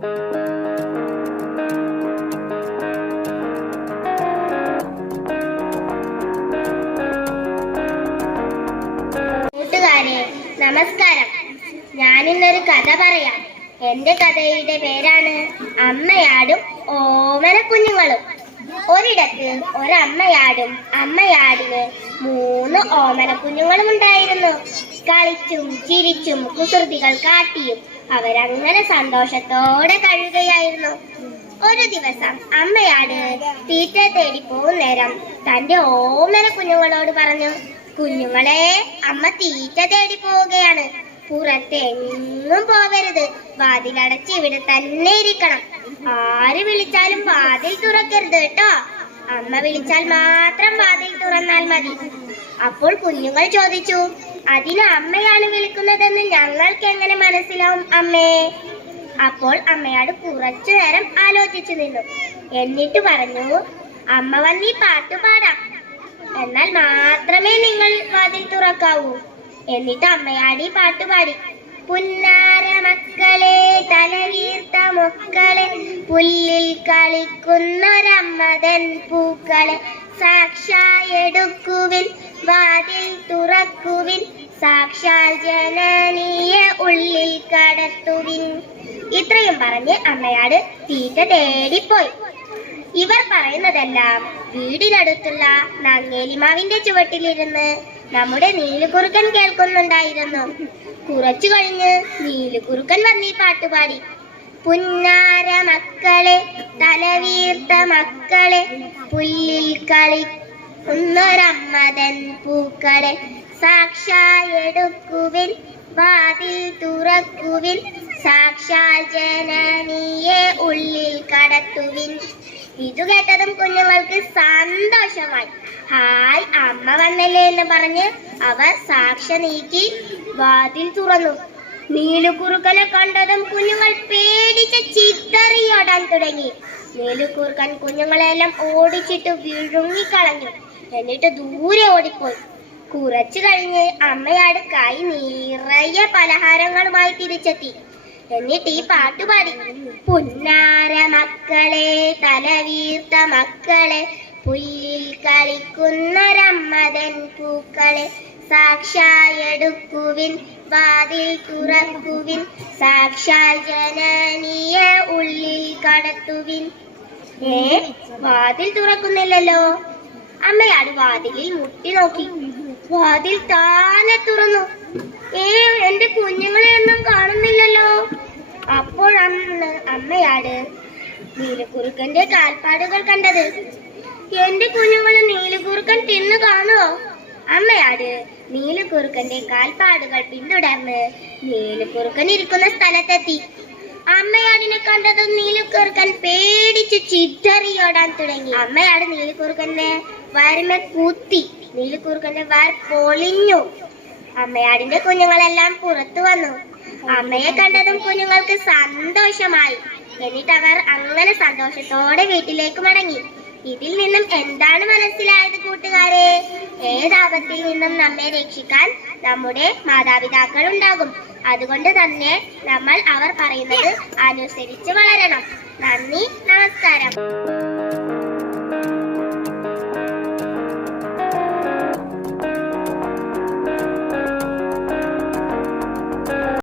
കൂട്ടുകാരെ നമസ്കാരം. ഞാനിന്നൊരു കഥ പറയാം. എന്റെ കഥയുടെ പേരാണ് അമ്മയാടും ഓമന കുഞ്ഞുങ്ങളും. ഒരിടത്ത് ഒരമ്മയാടും അമ്മയാടിന് 3 ഓമന കുഞ്ഞുങ്ങളും ഉണ്ടായിരുന്നു. കളിച്ചും ചിരിച്ചും കുസൃതികൾ കാട്ടിയും അവരങ്ങനെ സന്തോഷത്തോടെ കഴിയുകയായിരുന്നു. ഒരു ദിവസം അമ്മയാട് തീറ്റ തേടി പോകുന്നേരം തന്റെ ഓമന കുഞ്ഞുങ്ങളോട് പറഞ്ഞു, കുഞ്ഞുങ്ങളെ, അമ്മ തീറ്റ തേടി പോവുകയാണ്. പുറത്തെങ്ങും പോവരുത്. വാതിലടച്ച് ഇവിടെ തന്നെ ഇരിക്കണം. ആര് വിളിച്ചാലും വാതിൽ തുറക്കരുത് കേട്ടോ. അമ്മ വിളിച്ചാൽ മാത്രം വാതിൽ തുറന്നാൽ മതി. അപ്പോൾ കുഞ്ഞുങ്ങൾ ചോദിച്ചു, അതിന് അമ്മയാണ് വിളിക്കുന്നതെന്ന് ഞങ്ങൾക്ക് എങ്ങനെ മനസ്സിലാവും അമ്മേ? അപ്പോൾ അമ്മയോട് കുറച്ചു നേരം ആലോചിച്ചു നിന്നു. എന്നിട്ട് പറഞ്ഞു, അമ്മ വന്നീ പാട്ട് പാടാം, എന്നാൽ മാത്രമേ നിങ്ങൾ വാതിൽ തുറക്കാവൂ. എന്നിട്ട് അമ്മയാടി പാട്ട് പാടി. പുന്നാര മക്കളെ, തലവീർത്ത മക്കളെ, പുല്ലിൽ കളിക്കുന്നൊരമ്മതൻ പൂക്കളെ, സാക്ഷായെടുക്കുവിൻ, വാതിൽ തുറക്കുവിൻ, സാക്ഷാൽ ജനനിയെ ഉള്ളിൽ കടത്തുവിൻ. ഇത്രയും പറഞ്ഞ് അമ്മയാട് തീറ്റ തേടിപ്പോയി. ഇവർ പറയുന്നതെല്ലാം വീടിനടുത്തുള്ള നങ്ങേലിമാവിന്റെ ചുവട്ടിലിരുന്ന് നമ്മുടെ നീലുകുറുക്കൻ കേൾക്കുന്നുണ്ടായിരുന്നു. കുറച്ചു കഴിഞ്ഞ് നീലുകുറുക്കൻ വന്നീ പാട്ടുപാടി. പുന്നാര മക്കളെ, തലവീർത്ത മക്കളെ, പുല്ലിൽ കളിക്കുന്നൊരമ്മതൻ പൂക്കളെ, സാക്ഷായെടുക്കുവിൻ, വാതിൽ തുറക്കുവിൻ, സാക്ഷാൽ ജനനിയെ ഉള്ളിൽ കടത്തുവിൻ. ഇതു കേട്ടതും കുഞ്ഞുങ്ങൾക്ക് സന്തോഷമായി. ഹായ്, അമ്മ വന്നല്ലേ എന്ന് പറഞ്ഞ് അവർ സാക്ഷ നീക്കി വാതിൽ തുറന്നു. നീലുകുറുക്കനെ കണ്ടതും കുഞ്ഞുങ്ങൾ പേടിച്ച് ചിതറിയോടാൻ തുടങ്ങി. നീലുകുറുക്കൻ കുഞ്ഞുങ്ങളെല്ലാം ഓടിച്ചിട്ട് വിഴുങ്ങിക്കളഞ്ഞു. എന്നിട്ട് ദൂരെ ഓടിപ്പോയി. കുറച്ചു കഴിഞ്ഞ് അമ്മയാട് കൈ നിറയെ പലഹാരങ്ങളുമായി തിരിച്ചെത്തി. എന്നിട്ട് ഈ പാട്ടുപാടി. പുന്നാര മക്കളെ, തലവീർത്ത മക്കളെ, പുല്ലിൽ കളിക്കുന്നൊരമ്മതൻ പൂക്കളെ, സാക്ഷായെടുക്കുവിൻ, വാതിൽ തുറക്കുവിൻ, സാക്ഷാൽ ജനനിയെ ഉള്ളിൽ കടത്തുവിൻ. വാതിൽ തുറക്കുന്നില്ലല്ലോ. അമ്മയാട് വാതിലിൽ മുട്ടി നോക്കി. വാതിൽ താനെ തുറന്നു. എന്റെ കുഞ്ഞുങ്ങളെ ഒന്നും കാണുന്നില്ലല്ലോ. അപ്പോഴാണ് അമ്മയാട് നീലക്കുറുക്കന്റെ കാൽപ്പാടുകൾ കണ്ടത്. എന്റെ കുഞ്ഞുങ്ങളെ നീലക്കുറുക്കൻ തിന്നു കാണുമോ? അമ്മയാട് നീലക്കുറുക്കന്റെ കാൽപ്പാടുകൾ പിന്തുടർന്ന് നീലക്കുറുക്കൻ ഇരിക്കുന്ന സ്ഥലത്തെത്തി. അമ്മയാടിനെ കണ്ടത് നീലക്കുറുക്കൻ പേടിച്ച് ചിതറിയോടാൻ തുടങ്ങി. അമ്മയാട് നീലക്കുറുക്കന്റെ വയറിനെ കുത്തി. നീലക്കുറുക്കന്റെ വയർ പൊളിഞ്ഞു. അമ്മയാടിന്റെ കുഞ്ഞുങ്ങളെല്ലാം പുറത്തു വന്നു. അമ്മയെ കണ്ടതും കുഞ്ഞുങ്ങൾക്ക് സന്തോഷമായി. എന്നിട്ട് അവർ അങ്ങനെ സന്തോഷത്തോടെ വീട്ടിലേക്ക് മടങ്ങി. ഇതിൽ നിന്നും എന്താണ് മനസ്സിലായത് കൂട്ടുകാരെ? ഏതാപത്തിൽ നിന്നും നമ്മെ രക്ഷിക്കാൻ നമ്മുടെ മാതാപിതാക്കൾ ഉണ്ടാകും. അതുകൊണ്ട് തന്നെ നമ്മൾ അവർ പറയുന്നത് അനുസരിച്ച് വളരണം. നന്ദി, നമസ്കാരം.